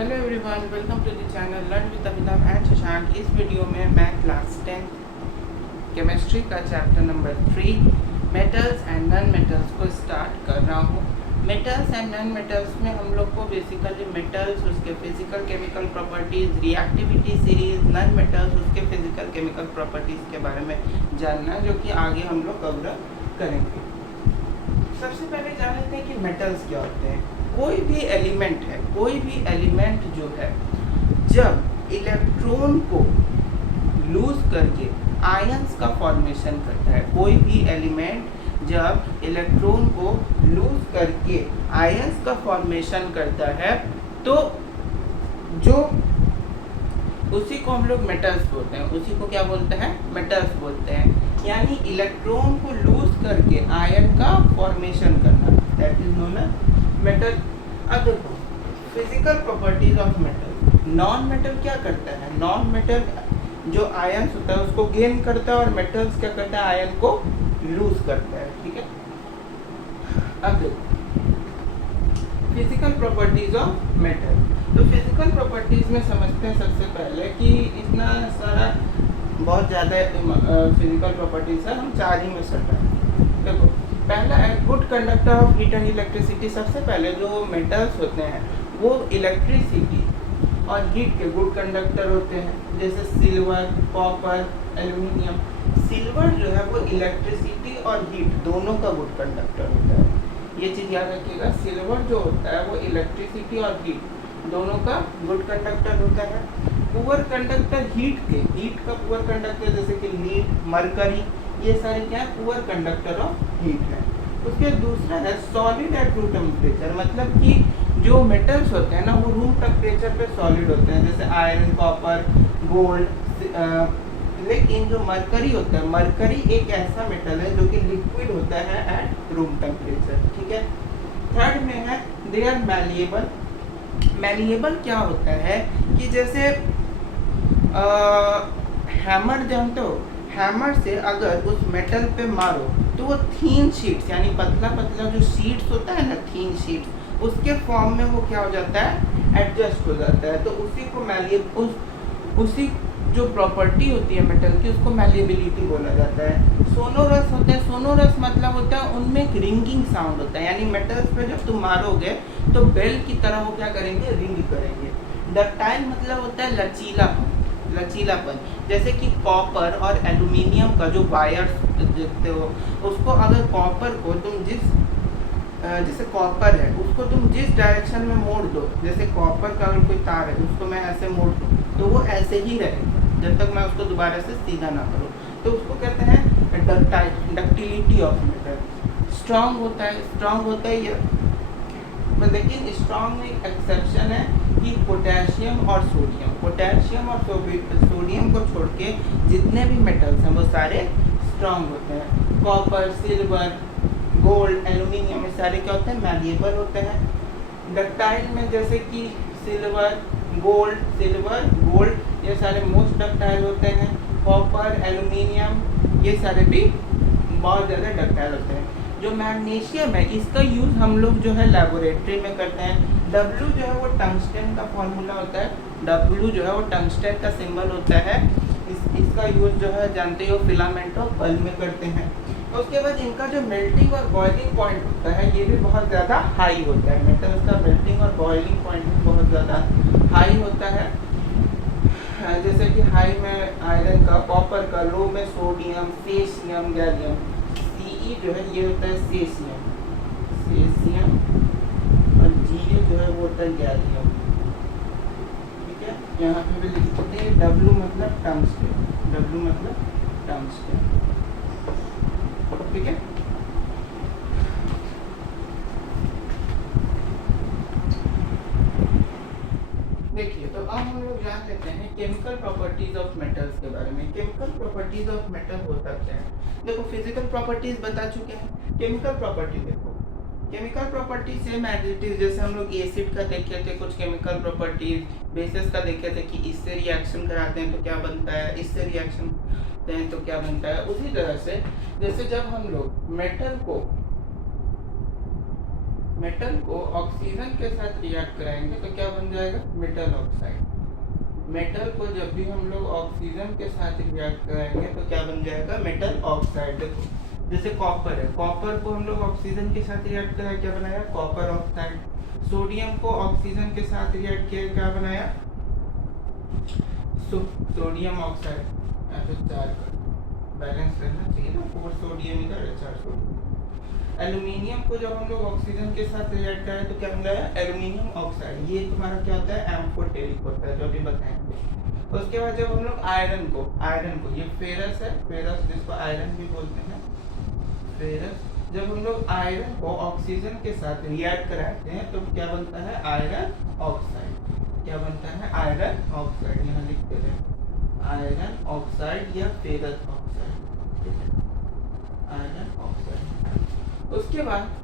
Hello everyone, welcome to the channel learn with Abhinav and Shashank. इस video में मैं class 10 chemistry का chapter number 3 metals and non metals को start कर रहा हूँ। मेटल्स एंड नॉन मेटल्स में हम लोग को बेसिकली मेटल्स, उसके physical chemical properties, reactivity series, non metals, उसके फिजिकल केमिकल प्रॉपर्टीज़ के बारे में जानना है, जो कि आगे हम लोग कवर करेंगे। सबसे पहले जान लेते हैं कि मेटल्स क्या होते हैं। कोई भी एलिमेंट जो है, जब इलेक्ट्रॉन को लूज करके आयंस का फॉर्मेशन करता है, कोई भी एलिमेंट जब इलेक्ट्रॉन को लूज करके आयंस का फॉर्मेशन करता है तो जो उसी को हम लोग मेटल्स बोलते हैं। उसी को क्या बोलते हैं? मेटल्स बोलते हैं। यानी इलेक्ट्रॉन को लूज करके आयन का फॉर्मेशन करना, that is known as metal. अब देखो physical properties of metal. Non metal क्या करता है? नॉन मेटल जो आयंस होता है उसको गेन करता है, और मेटल्स क्या करता है? आयन को लूज करता है। ठीक है, अब देखो फिजिकल प्रॉपर्टीज ऑफ मेटल। तो फिजिकल प्रॉपर्टीज में समझते हैं सबसे पहले कि इतना सारा बहुत ज़्यादा फिजिकल प्रॉपर्टीज है, हम चार ही में सटा है। देखो पहला है good conductor of heat and electricity. सबसे पहले जो मेटल्स होते हैं वो इलेक्ट्रिसिटी और हीट के गुड कंडक्टर होते हैं, जैसे सिल्वर, कॉपर, एल्यूमिनियम। सिल्वर जो है वो इलेक्ट्रिसिटी और हीट दोनों का गुड कंडक्टर होता है। ये चीज़ याद रखिएगा, सिल्वर जो होता है वो इलेक्ट्रिसिटी और हीट दोनों का गुड कंडक्टर होता है। पुअर कंडक्टर हीट का पुअर कंडक्टर जैसे कि लीड, मरकरी, ये सारे क्या है? पुअर कंडक्टर ऑफ हीट है। उसके दूसरा है सॉलिड एट रूम टेम्परेचर, मतलब कि जो मेटल्स होते हैं ना वो रूम टेम्परेचर पे सॉलिड होते हैं, जैसे आयरन, कॉपर, गोल्ड। लेकिन जो मरकरी होता है, मरकरी एक ऐसा मेटल है जो कि लिक्विड होता है एट रूम टेम्परेचर। ठीक है। थर्ड में है दे आर मैलिएबल। मैलिएबल क्या होता है कि जैसे हैमर जानते हो, हैमर से अगर उस मेटल पे मारो तो वो थीन शीट्स, यानी पतला पतला जो शीट्स होता है ना, थीन शीट्स, उसके फॉर्म में वो क्या हो जाता है? एडजस्ट हो जाता है। तो उसी को उसी जो प्रॉपर्टी होती है मेटल की, उसको मैलिएबिलिटी बोला जाता है। सोनोरस होते हैं। सोनोरस मतलब होता है उनमें एक रिंगिंग साउंड होता है, यानी मेटल्स पे जब तुम मारोगे तो बेल की तरह वो क्या करेंगे? रिंग करेंगे। डक्टाइल मतलब होता है लचीलापन। जैसे कि कॉपर और एल्यूमिनियम का जो वायर्स देखते हो, उसको अगर कॉपर को तुम जैसे कॉपर है उसको तुम जिस डायरेक्शन में मोड़ दो, जैसे कॉपर का अगर कोई तार है उसको मैं ऐसे मोड़ दूँ तो वो ऐसे ही रहेगा जब तक मैं उसको दोबारा से सीधा ना करूँ। तो उसको कहते हैं डक्टिलिटी ऑफ मेटल। स्ट्रांग होता है ये, लेकिन स्ट्रांग में एक एक्सेप्शन है कि पोटेशियम और सोडियम को छोड़ के जितने भी मेटल्स हैं वो सारे स्ट्रांग होते हैं। कॉपर, सिल्वर, गोल्ड, एल्यूमिनियम, ये सारे क्या होते हैं? मैलिएबल होते हैं। डक्टाइल में जैसे कि सिल्वर, गोल्ड, ये सारे मोस्ट डक्टाइल होते हैं। कॉपर, एल्यूमिनियम, ये सारे भी बहुत ज़्यादा डक्टाइल होते हैं। जो मैग्नीशियम है इसका यूज़ हम लोग जो है लेबोरेटरी में करते हैं। W जो है वो टंगस्टन का फॉर्मूला होता है, W जो है वो टंगस्टन का सिंबल होता है। इसका यूज़ जो है जानते हो फिलामेंट ऑफ बल्ब में करते हैं। उसके बाद इनका जो मेल्टिंग और बॉइलिंग पॉइंट होता है ये भी बहुत ज़्यादा हाई होता है। मेटल्स का मेल्टिंग और बॉइलिंग पॉइंट भी बहुत ज़्यादा हाई होता है। जैसे कि हाई में आयरन का, कॉपर का, लो में सोडियम, सेसियम, गैलियम। Ce जो है ये होता है सेसियम, और Ga जो है वो होता है गैलियम। ठीक है, यहाँ पे भी लिख सकते हैं W मतलब टंगस्टन। ठीक है। देखिए, तो अब हम लोग जान लेते हैं केमिकल प्रॉपर्टीज ऑफ मेटल्स के बारे में। केमिकल प्रॉपर्टीज ऑफ मेटल होता क्या है? देखो फिजिकल प्रॉपर्टीज बता चुके हैं। केमिकल प्रॉपर्टी देखो, chemical property same as it is. जैसे हम लोग एसिड का देखे थे कुछ केमिकल प्रॉपर्टीज, बेसिस का देखे थे कि इससे रिएक्शन कराते हैं तो क्या बनता है, इससे रिएक्शन करते हैं तो क्या बनता है। उसी तरह से जैसे जब हम लोग मेटल को मेटल को ऑक्सीजन के साथ रिएक्ट कराएंगे तो क्या बन जाएगा, मेटल ऑक्साइड। मेटल को जब भी हम लोग ऑक्सीजन के साथ रिएक्ट कराएंगे तो क्या बन जाएगा, मेटल ऑक्साइड। देखो जैसे कॉपर है, कॉपर को हम लोग ऑक्सीजन के साथ रिएक्ट कराया, क्या बनाया, कॉपर ऑक्साइड। सोडियम को ऑक्सीजन के साथ रिएक्ट किया, क्या बनाया, सोडियम ऑक्साइड। ऐसे चार बैलेंस रहना चाहिए ना, 4 सोडियम इधर है, 4 सोडियम। एल्यूमिनियम को जब हम लोग ऑक्सीजन के साथ रिएक्ट करें तो क्या बन जाएगा, एल्यूमिनियम ऑक्साइड। ये तुम्हारा क्या होता है, एम्फोटेरिक होता है, जो भी बताएंगे। उसके बाद जब हम लोग आयरन को ये फेरस है, फेरस जिसको आयरन भी बोलते हैं, फेरस, जब हम लोग आयरन को ऑक्सीजन के साथ रिएक्ट कराते हैं तो क्या बनता है, आयरन ऑक्साइड। क्या बनता है, आयरन ऑक्साइड। यहाँ लिखते हैं आयरन ऑक्साइड या फेरस ऑक्साइड, ठीक है, आयरन ऑक्साइड। उसके बाद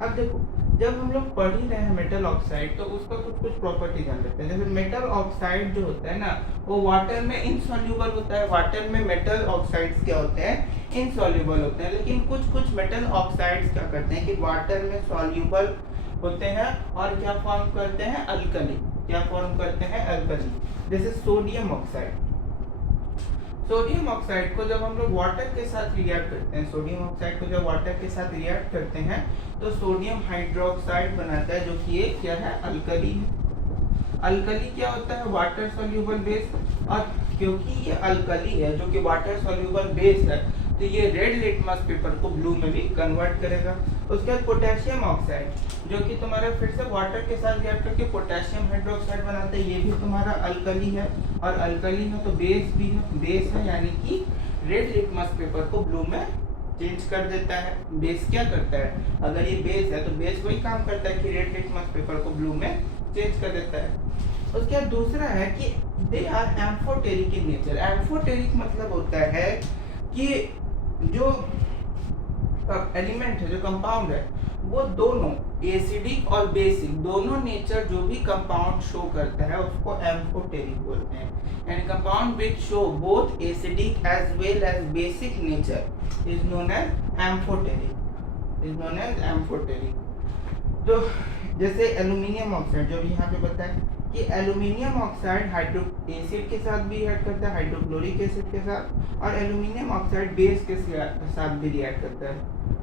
अब देखो, जब हम लोग पढ़ ही रहे हैं मेटल ऑक्साइड तो उसका कुछ प्रॉपर्टी जान लेते हैं। जैसे मेटल ऑक्साइड जो होता है ना, वो वाटर में इनसॉल्युबल होता है। वाटर में मेटल ऑक्साइड्स क्या होते हैं, इनसॉल्युबल होते हैं। लेकिन कुछ मेटल ऑक्साइड्स क्या करते हैं कि वाटर में सॉल्युबल होते हैं और क्या फॉर्म करते हैं, अल्कली। क्या फॉर्म करते हैं, अल्कली। जैसे सोडियम ऑक्साइड, सोडियम ऑक्साइड को जब हम लोग वाटर के साथ रिएक्ट करते हैं, सोडियम ऑक्साइड को जब वाटर के साथ रिएक्ट करते हैं तो सोडियम हाइड्रोक्साइड बनाता है, जो कि ये क्या है, अल्कली है। अल्कली क्या होता है, वाटर सॉल्युबल बेस। और क्योंकि ये अल्कली है जो कि वाटर सॉल्युबल बेस है, तो ये रेड लिटमस पेपर को ब्लू में भी कन्वर्ट करेगा। उसके बाद पोटेशियम ऑक्साइड, जो कि तुम्हारा फिर से वाटर के साथ रिएक्ट करके पोटेशियम हाइड्रोक्साइड बनाता है, ये भी तुम्हारा अल्कली है। और अल्कली है तो बेस भी है, बेस है, यानी कि रेड लिटमस पेपर को ब्लू में चेंज कर देता है। बेस क्या करता है, अगर ये बेस है तो बेस वही काम करता है कि रेड लिटमस पेपर को ब्लू में चेंज कर देता है। उसके बाद दूसरा है कि they are amphoteric in nature. Amphoteric मतलब होता है कि जो एलिमेंट है, जो कंपाउंड है, वो दोनों एसिडिक और बेसिक दोनों नेचर जो भी कंपाउंड शो करता है उसको एम्फोटेरिक बोलते हैं। And compound which show both acidic as well as basic nature is known as amphoteric, is known as amphoteric. तो जैसे एल्यूमिनियम ऑक्साइड, जो भी यहाँ पे बताया कि एल्यूमिनियम ऑक्साइड हाइड्रो एसिड के साथ भी रिएक्ट करता है, हाइड्रोक्लोरिक एसिड के साथ, और एल्यूमिनियम ऑक्साइड बेस के साथ भी रिएक्ट करता है,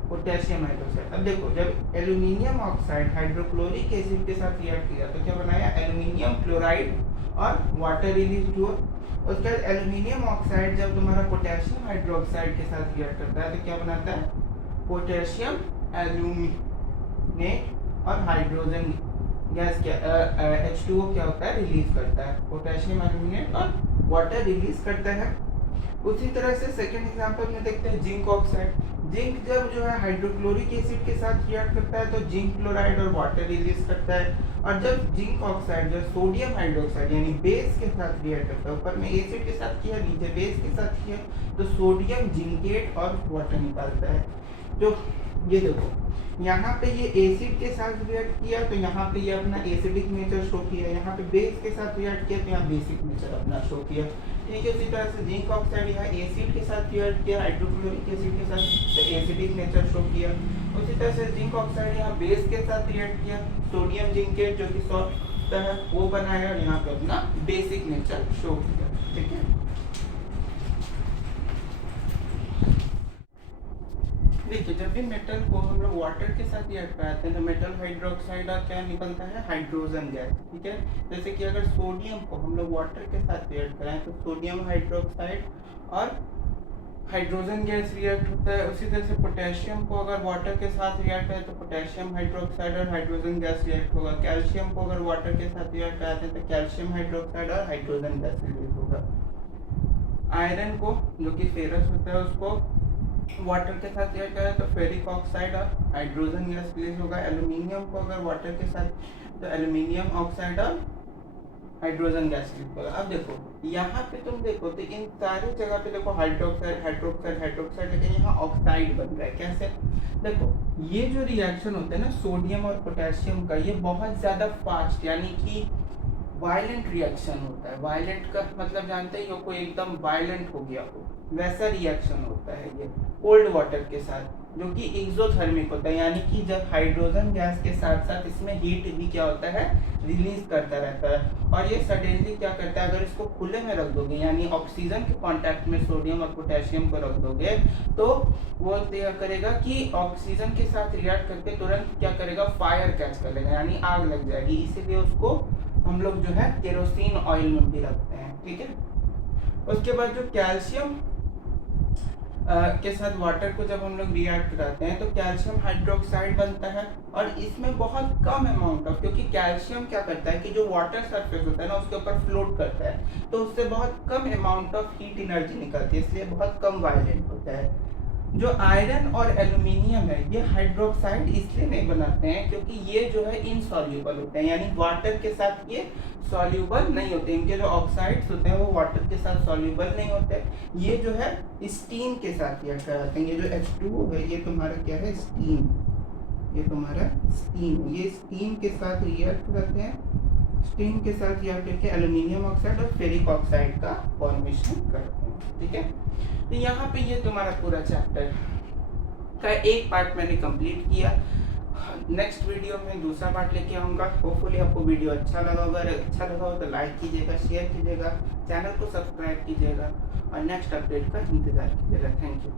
पोटेशियम हाइड्रोक्साइड। अब देखो, जब एल्यूमिनियम ऑक्साइड हाइड्रोक्लोरिक एसिड के साथ रिएक्ट किया तो क्या बनाया, एल्यूमिनियम क्लोराइड और वाटर रिलीज हुआ। उसके बाद एल्यूमिनियम ऑक्साइड जब तुम्हारा पोटेशियम हाइड्रोक्साइड के साथ रिएक्ट करता है तो क्या बनाता है, पोटेशियम एल्यूमिनेट और हाइड्रोजन गैस क्या H2O क्या होता है, रिलीज करता है, पोटेशियम एल्यूमिनेट और वाटर रिलीज करता है। उसी तरह से सेकंड एग्जांपल में देखते हैं जिंक ऑक्साइड। जिंक जब जो है हाइड्रोक्लोरिक एसिड के साथ रिएक्ट करता है तो जिंक क्लोराइड और वाटर रिलीज करता है। और जब जिंक ऑक्साइड जो सोडियम हाइड्रोक्साइड यानी बेस के साथ रिएक्ट करता है, ऊपर में एसिड के साथ किया, नीचे बेस के साथ किया, तो सोडियम जिंकेट और वाटर निकालता है। जो ये देखो, यहाँ पे ये एसिड के साथ रिएक्ट किया तो यहाँ पे ये अपना एसिडिक नेचर शो किया, यहाँ पे बेस के साथ रिएक्ट किया तो यहाँ बेसिक नेचर अपना शो किया। ठीक है, उसी तरह से जिंक ऑक्साइड यहाँ एसिड के साथ रिएक्ट किया, हाइड्रोक्लोरिक एसिड के साथ तो एसिडिक नेचर शो किया। उसी तरह से जिंक ऑक्साइड यहाँ बेस के साथ रिएक्ट किया, सोडियम जिंकेट जो कि सॉल्ट है वो बनाया और यहाँ पे अपना बेसिक नेचर शो किया। ठीक है, देखिए जब भी मेटल को हम लोग वाटर के साथ रिएक्ट कराते हैं तो मेटल हाइड्रोक्साइड और क्या निकलता है, हाइड्रोजन गैस। ठीक है, जैसे कि अगर सोडियम को हम लोग वाटर के साथ रिएक्ट कराएं तो सोडियम हाइड्रोक्साइड और हाइड्रोजन गैस रिएक्ट होता है। उसी तरह से पोटेशियम को अगर वाटर के साथ रिएक्ट है तो पोटेशियम हाइड्रोक्साइड और हाइड्रोजन गैस रिएक्ट होगा। कैल्शियम को अगर वाटर के साथ रिएक्ट कराते हैं तो कैल्शियम हाइड्रोक्साइड और हाइड्रोजन गैस रिलीज होगा। आयरन को, जो कि फेरस होता है, उसको वाटर के साथ रिएक्ट करें तो फेरिक ऑक्साइड और हाइड्रोजन गैस रिलीज होगा। एल्यूमिनियम को अगर वाटर के साथ तो एल्यूमिनियम ऑक्साइड और हाइड्रोजन गैस रिलीज होगा। अब देखो यहाँ पे तुम देखो तो इन सारी जगह पे देखो हाइड्रोक्साइड हाइड्रोक्साइड हाइड्रोक्साइड, लेकिन यहाँ ऑक्साइड बन रहा है। कैसे, देखो ये जो रिएक्शन होता है ना सोडियम और पोटेशियम का, ये बहुत ज्यादा फास्ट यानी कि वायलेंट रिएक्शन होता है। वायलेंट का मतलब जानते ही हो, कोई एकदम वायलेंट हो गया हो, वैसा रिएक्शन होता है ये कोल्ड वाटर के साथ। जो कि एक्सोथर्मिक होता है, यानी कि जब हाइड्रोजन गैस के साथ साथ इसमें हीट भी क्या होता है, रिलीज करता रहता है। और ये सडनली क्या करता है, अगर इसको खुले में रख दोगे यानी ऑक्सीजन के कांटेक्ट में सोडियम और पोटेशियम को रख दोगे तो वो क्या करेगा कि ऑक्सीजन के साथ रिएक्ट करके तुरंत क्या करेगा, फायर कैच कर लेगा यानी आग लग जाएगी। इसीलिए उसको हम लोग जो है केरोसिन ऑयल में भी रखते हैं, ठीक है। उसके बाद जो कैल्शियम के साथ वाटर को जब हम लोग रिएक्ट कराते हैं तो कैल्शियम हाइड्रोक्साइड बनता है, और इसमें बहुत कम अमाउंट ऑफ, क्योंकि कैल्शियम क्या करता है कि जो वाटर सरफेस होता है ना उसके ऊपर फ्लोट करता है, तो उससे बहुत कम अमाउंट ऑफ हीट एनर्जी निकलती है, इसलिए बहुत कम वायलेंट होता है। जो आयरन और एल्यूमिनियम है ये हाइड्रोक्साइड इसलिए नहीं बनाते हैं क्योंकि ये जो है इनसॉल्यूबल होते हैं, यानी वाटर के साथ ये सॉल्यूबल नहीं होते। इनके जो ऑक्साइड्स होते हैं वो वाटर के साथ सॉल्यूबल नहीं होते। ये जो है स्टीम के साथ रिएक्ट कराते हैं। ये जो H2O है ये तुम्हारा क्या है, स्टीम, ये तुम्हारा स्टीम, ये स्टीम के साथ रिएक्ट करते हैं, स्टीम के साथ रिएक्ट करके एल्यूमिनियम ऑक्साइड और फेरिक ऑक्साइड का फॉर्मेशन करते हैं, ठीक है। तो यहाँ पे ये तुम्हारा पूरा चैप्टर का एक पार्ट मैंने कंप्लीट किया। नेक्स्ट वीडियो में दूसरा पार्ट लेके आऊँगा। होपफुली आपको वीडियो अच्छा लगा होगा, अगर अच्छा लगा हो तो लाइक कीजिएगा, शेयर कीजिएगा, चैनल को सब्सक्राइब कीजिएगा और नेक्स्ट अपडेट का इंतज़ार कीजिएगा। Thank you.